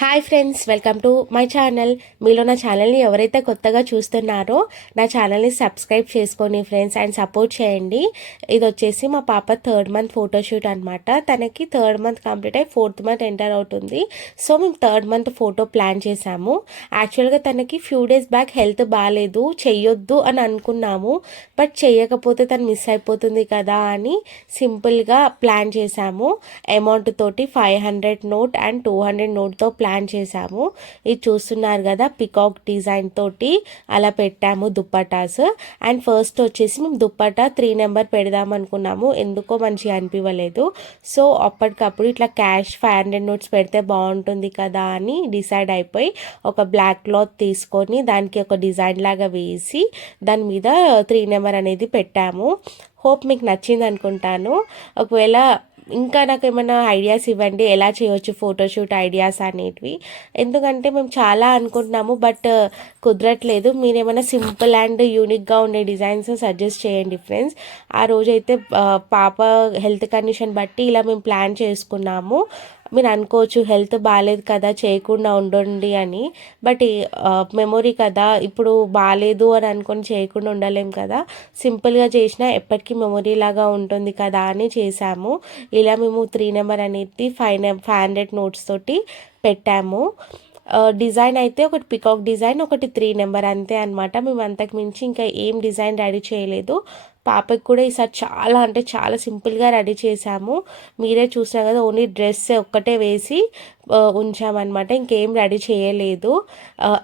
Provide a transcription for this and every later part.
Hi friends, welcome to my channel. మీలో నా ఛానల్ని ఎవరైతే కొత్తగా చూస్తున్నారో నా ఛానల్ని సబ్స్క్రైబ్ చేసుకొని ఫ్రెండ్స్ అండ్ సపోర్ట్ చేయండి. ఇది వచ్చేసి మా పాప 3rd మంత్ ఫోటోషూట్ అనమాట. తనకి 3rd మంత్ కంప్లీట్ అయ్యి 4th మంత్ ఎంటర్ అవుతుంది. సో మేము 3rd మంత్ ఫోటో ప్లాన్ చేసాము. యాక్చువల్గా తనకి ఫ్యూ డేస్ బ్యాక్ హెల్త్ బాగాలేదు, చెయ్యొద్దు అని అనుకున్నాము. బట్ చెయ్యకపోతే తను మిస్ అయిపోతుంది కదా అని సింపుల్గా ప్లాన్ చేసాము. అమౌంట్ తోటి 500 నోట్ అండ్ 200 నోట్తో ప్లాన్ చేసాము. ఇది చూస్తున్నారు కదా, పికాక్ డిజైన్ తోటి అలా పెట్టాము దుప్పటాస్. అండ్ ఫస్ట్ వచ్చేసి మేము దుప్పటా 3 నెంబర్ పెడదాం అనుకున్నాము. ఎందుకో మంచిగా అనిపించలేదు. సో అప్పటికప్పుడు ఇట్లా క్యాష్ 500 నోట్స్ పెడితే బాగుంటుంది కదా అని డిసైడ్ అయిపోయి ఒక బ్లాక్ క్లాత్ తీసుకొని దానికి ఒక డిజైన్ లాగా వేసి దాని మీద 3 నెంబర్ అనేది పెట్టాము. హోప్ మీకు నచ్చింది అనుకుంటాను. ఒకవేళ ఇంకా నాకు ఏమైనా ఐడియాస్ ఇవ్వండి, ఎలా చేయొచ్చు ఫోటోషూట్ ఐడియాస్ అనేటివి. ఎందుకంటే మేము చాలా అనుకుంటున్నాము బట్ కుదరట్లేదు. మీరు ఏమైనా సింపుల్ అండ్ యూనిక్గా ఉండే డిజైన్స్ సజెస్ట్ చేయండి ఫ్రెండ్స్. ఆ రోజైతే పాప హెల్త్ కండిషన్ బట్టి ఇలా మేము ప్లాన్ చేసుకున్నాము. మీరు అనుకోవచ్చు హెల్త్ బాగాలేదు కదా చేయకుండా ఉండండి అని. బట్ మెమొరీ కదా, ఇప్పుడు బాగాలేదు అని అనుకొని చేయకుండా ఉండలేం కదా. సింపుల్గా చేసినా ఎప్పటికీ మెమొరీ లాగా ఉంటుంది కదా అని చేసాము. ఇలా మేము 3 నెంబర్ అనేది 500 నోట్స్ తోటి పెట్టాము. డిజైన్ అయితే ఒకటి పికాక్ డిజైన్, ఒకటి 3 నెంబర్ అంతే అనమాట. మేము అంతకు మించి ఇంకా ఏం డిజైన్ రెడీ చేయలేదు. పాపకి కూడా ఈసారి చాలా అంటే చాలా సింపుల్గా రెడీ చేసాము. మీరే చూసినా కదా, ఓన్లీ డ్రెస్ ఒక్కటే వేసి ఉంచామన్నమాట, ఇంకేం రెడీ చేయలేదు.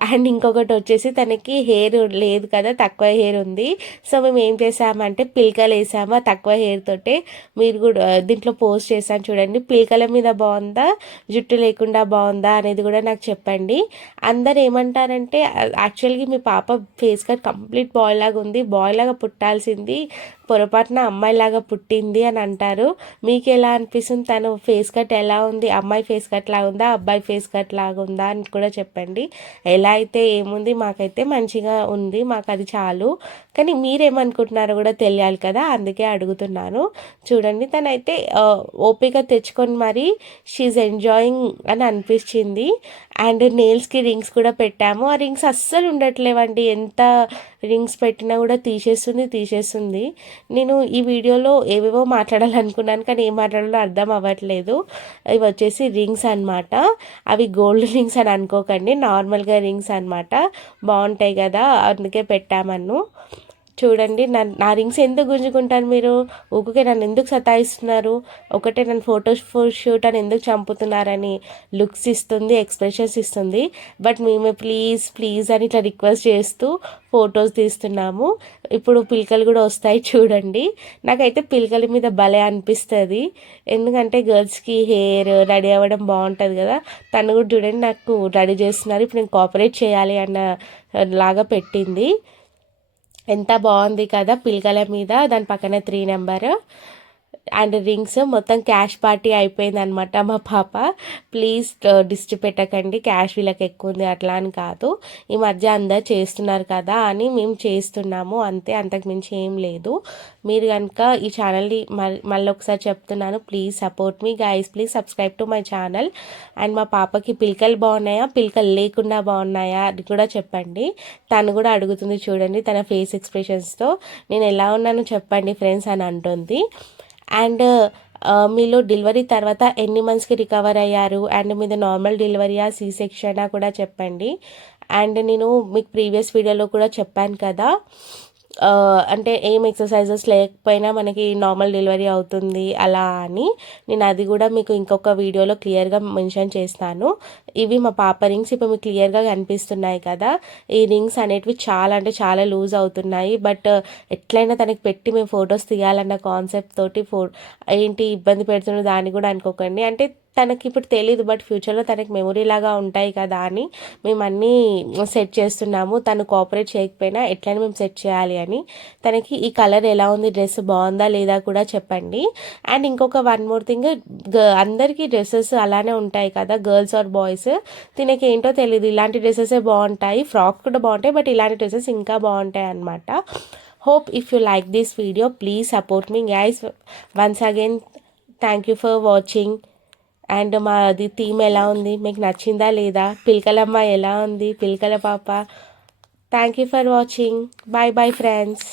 అండ్ ఇంకొకటి వచ్చేసి తనకి హెయిర్ లేదు కదా, తక్కువ హెయిర్ ఉంది. సో మేము ఏం చేసామంటే పిలకలు వేసాము తక్కువ హెయిర్ తోటే. మీరు కూడా దీంట్లో పోస్ట్ చేశాను చూడండి. పిలకల మీద బాగుందా, జుట్టు లేకుండా బాగుందా అనేది కూడా నాకు చెప్పండి. అందరు ఏమంటారంటే యాక్చువల్గా మీ పాప ఫేస్ కట్ కంప్లీట్ బాయ్ లాగా ఉంది, బాయ్ లాగా పుట్టాల్సింది, పొరపాటున అమ్మాయిలాగా పుట్టింది అని అంటారు. మీకు ఎలా అనిపిస్తుంది, తను ఫేస్ కట్ ఎలా ఉంది, అమ్మాయి ఫేస్ కట్ లాగా ఉందా, అబ్బాయి ఫేస్ కట్ లాగా ఉందా అని కూడా చెప్పండి. ఎలా అయితే ఏముంది, మాకైతే మంచిగా ఉంది, మాకు అది చాలు. కానీ మీరేమనుకుంటున్నారో కూడా తెలియాలి కదా, అందుకే అడుగుతున్నాను. చూడండి, తనైతే ఓపిక తెచ్చుకొని మరి షీఈ్ ఎంజాయింగ్ అని అనిపించింది. అండ్ నెయిల్స్కి రింగ్స్ కూడా పెట్టాము. ఆ రింగ్స్ అస్సలు ఉండట్లేవండి, ఎంత రింగ్స్ పెట్టినా కూడా తీసేస్తుంది. నేను ఈ వీడియోలో ఏవేవో మాట్లాడాలనుకున్నాను కానీ ఏం మాట్లాడాలో అర్థం అవ్వట్లేదు. ఇవి వచ్చేసి రింగ్స్ అనమాట. అవి గోల్డ్ రింగ్స్ అని అనుకోకండి, నార్మల్గా రింగ్స్ అనమాట. బాగుంటాయి కదా, అందుకే పెట్టామన్ను. చూడండి, నా రింగ్స్ ఎందుకు గుంజుకుంటారు మీరు, ఊరికే నన్ను ఎందుకు సతాయిస్తున్నారు, ఒకటే నన్ను ఫోటో షూట్ అని ఎందుకు చంపుతున్నారని లుక్స్ ఇస్తుంది, ఎక్స్ప్రెషన్స్ ఇస్తుంది. బట్ మేమే ప్లీజ్ ప్లీజ్ అని ఇట్లా రిక్వెస్ట్ చేస్తూ ఫొటోస్ తీస్తున్నాము. ఇప్పుడు పిలకలు కూడా వస్తాయి చూడండి. నాకైతే పిలకల మీద భలే అనిపిస్తుంది, ఎందుకంటే గర్ల్స్కి హెయిర్ రెడీ అవ్వడం బాగుంటుంది కదా. తను కూడా చూడండి నాకు రెడీ చేస్తున్నారు, ఇప్పుడు నేను కోఆపరేట్ చేయాలి అన్న లాగా పెట్టింది. ఎంత బాగుంది కదా పిలకల మీద, దాని పక్కన 3 నెంబర్ అండ్ రింగ్స్. మొత్తం క్యాష్ పార్టీ అయిపోయింది అనమాట. మా పాప ప్లీజ్ దిష్టి పెట్టకండి, క్యాష్ వీళ్ళకి ఎక్కువ ఉంది అట్లా అని కాదు, ఈ మధ్య అందరు చేస్తున్నారు కదా అని మేము చేస్తున్నాము అంతే, అంతకుమించి ఏం లేదు. మీరు కనుక ఈ ఛానల్ని మళ్ళీ ఒకసారి చెప్తున్నాను, please support me guys, please subscribe to my channel. And మా పాపకి పిలకలు బాగున్నాయా, పిలకలు లేకుండా బాగున్నాయా అది కూడా చెప్పండి. తను కూడా అడుగుతుంది చూడండి, తన ఫేస్ ఎక్స్ప్రెషన్స్తో నేను ఎలా ఉన్నానో చెప్పండి ఫ్రెండ్స్ అని అంటుంది. అండ్ మీలో డెలివరీ తర్వాత ఎన్ని మంత్స్కి రికవర్ అయ్యారు, అండ్ మీద నార్మల్ డెలివరీయా సి సెక్షనా కూడా చెప్పండి. అండ్ నేను మీకు ప్రీవియస్ వీడియోలో కూడా చెప్పాను కదా, అంటే ఏం ఎక్సర్సైజెస్ లేకపోయినా మనకి నార్మల్ డెలివరీ అవుతుంది అలా అని. నేను అది కూడా మీకు ఇంకొక వీడియోలో క్లియర్గా మెన్షన్ చేస్తాను. ఇవి మా పాప రింగ్స్, ఇప్పుడు మీకు క్లియర్గా కనిపిస్తున్నాయి కదా. ఈ రింగ్స్ అనేటివి చాలా అంటే చాలా లూజ్ అవుతున్నాయి. బట్ ఎట్లయినా తనకి పెట్టి మేము ఫొటోస్ తీయాలన్న కాన్సెప్ట్ తోటి ఏంటి ఇబ్బంది పెడుతున్న దాన్ని కూడా అనుకోకండి. అంటే తనకి ఇప్పుడు తెలీదు, బట్ ఫ్యూచర్లో తనకి మెమొరీ లాగా ఉంటాయి కదా అని మేము అన్నీ సెట్ చేస్తున్నాము. తను కోఆపరేట్ చేయకపోయినా ఎట్లయినా మేము సెట్ చేయాలి అని. తనకి ఈ కలర్ ఎలా ఉంది, డ్రెస్ బాగుందా లేదా కూడా చెప్పండి. అండ్ ఇంకొక వన్ మోర్ థింగ్, అందరికీ డ్రెస్సెస్ అలానే ఉంటాయి కదా, గర్ల్స్ ఆర్ బాయ్స్. తినకి ఏంటో తెలియదు, ఇలాంటి డ్రెస్సెసే బాగుంటాయి, ఫ్రాక్ కూడా బాగుంటాయి, బట్ ఇలాంటి డ్రెస్సెస్ ఇంకా బాగుంటాయి అనమాట. Hope if you like this video, please support me guys. Once again, thank you for watching. And మాది థీమ్ ఎలా ఉంది, మీకు నచ్చిందా లేదా, పిలకలమ్మ ఎలా ఉంది, పిలకల పాప. Thank you for watching. Bye bye friends.